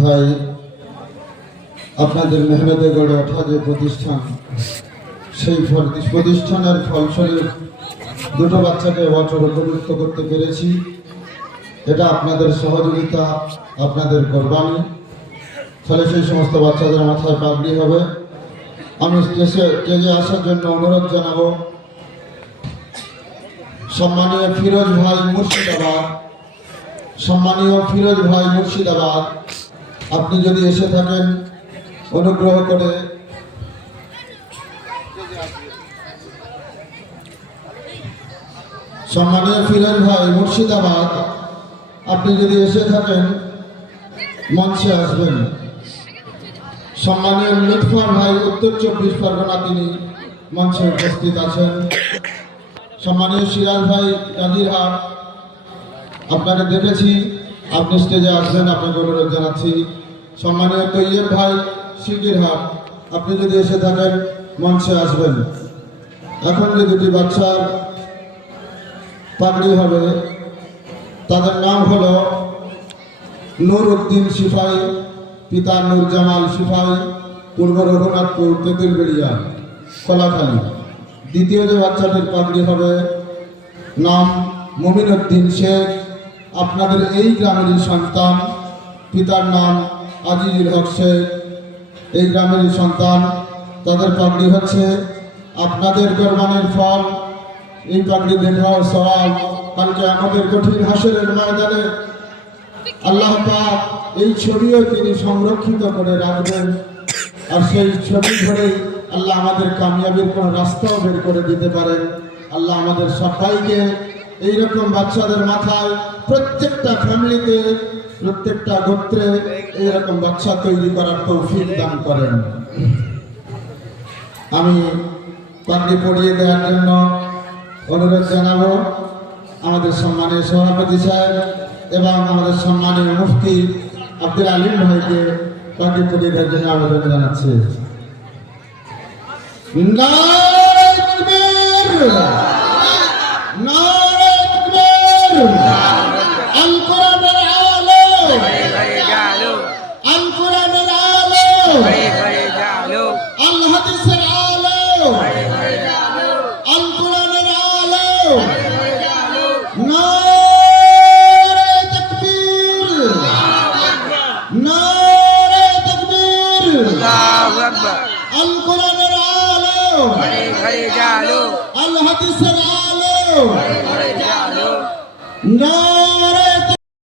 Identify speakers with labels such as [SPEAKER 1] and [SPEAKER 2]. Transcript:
[SPEAKER 1] ভাই, আপনাদের মেহনতে গড়ে ওঠা যে প্রতিষ্ঠান, সেই প্রতিষ্ঠানের ফলস্বরূপ দুটো বাচ্চাকে বছর উপযুক্ত করতে পেরেছি। এটা আপনাদের সহযোগিতা, আপনাদের কোরবানি। ফলে সেই সমস্ত বাচ্চাদের মাথায় পাগড়ি হবে। আমি স্টেজে স্টেজে আসার জন্য অনুরোধ জানাব, সম্মানীয় ফিরোজ ভাই মুর্শিদাবাদ, সম্মানীয় ফিরোজ ভাই মুর্শিদাবাদ আপনি যদি এসে থাকেন, অনুগ্রহ করে সম্মানীয় ফিরেন ভাই, মুর্শিদাবাদ, আপনি যদি এসে থাকেন, মঞ্চে আসবেন। সম্মানীয় লুৎফর ভাই, উত্তর চব্বিশ পরগনা, তিনি মঞ্চে উপস্থিত আছেন। সম্মানীয় সিরাজ ভাই গান্ধীরহাট আপনাকে দেখেছি, আপনি স্টেজে আসবেন, আপনাকে অনুরোধ জানাচ্ছি। সম্মানীয় তৈয়ব ভাই সিকিরহাট আপনি যদি এসে থাকেন, মঞ্চে আসবেন। এখন যে দুটি বাচ্চার পাগড়ি হবে, তাদের নাম হলো নূর উদ্দিন সিফাই পিতা নূর জামাল সিফাই পূর্ব রঘুনাথপুর, তেঁতুলবেড়িয়া, কলাখালী। দ্বিতীয় যে বাচ্চাটির পাগড়ি হবে, নাম মমিন উদ্দিন শেখ। আপনাদের এই গ্রামেরই সন্তান, পিতার নাম আজিজুল হক শেখ এই গ্রামেরই সন্তান। তাদের পাগড়ি হচ্ছে আপনাদের কোরবানির ফল। এই পাগড়ি দেখাও সওয়াল কালকে আমাদের কঠিন হাসরের ময়দানে। আল্লাহ এই ছবিও তিনি সংরক্ষিত করে রাখবেন। আর সেই ছবি ধরে আল্লাহ আমাদের কামিয়াবির কোনো রাস্তাও বের করে দিতে পারেন। আল্লাহ আমাদের সবাইকে এইরকম বাচ্চাদের মাথায় প্রত্যেকটা ফ্যামিলিতে প্রত্যেকটা গোত্রে এইরকম বাচ্চা তৈরি করার তৌফিক দান করেন। আমি পাগড়ি পড়িয়ে দেওয়ার জন্য অনুরোধ জানাব আমাদের সম্মানীয় সভাপতি সাহেব এবং আমাদের সম্মানীয় মুফতি আব্দুল আলিম ভাইকে পাগড়ি পড়িয়ে দেওয়ার জন্য আবেদন জানাচ্ছি। নারায়ণ আল। হাদিসের আলো। নারায়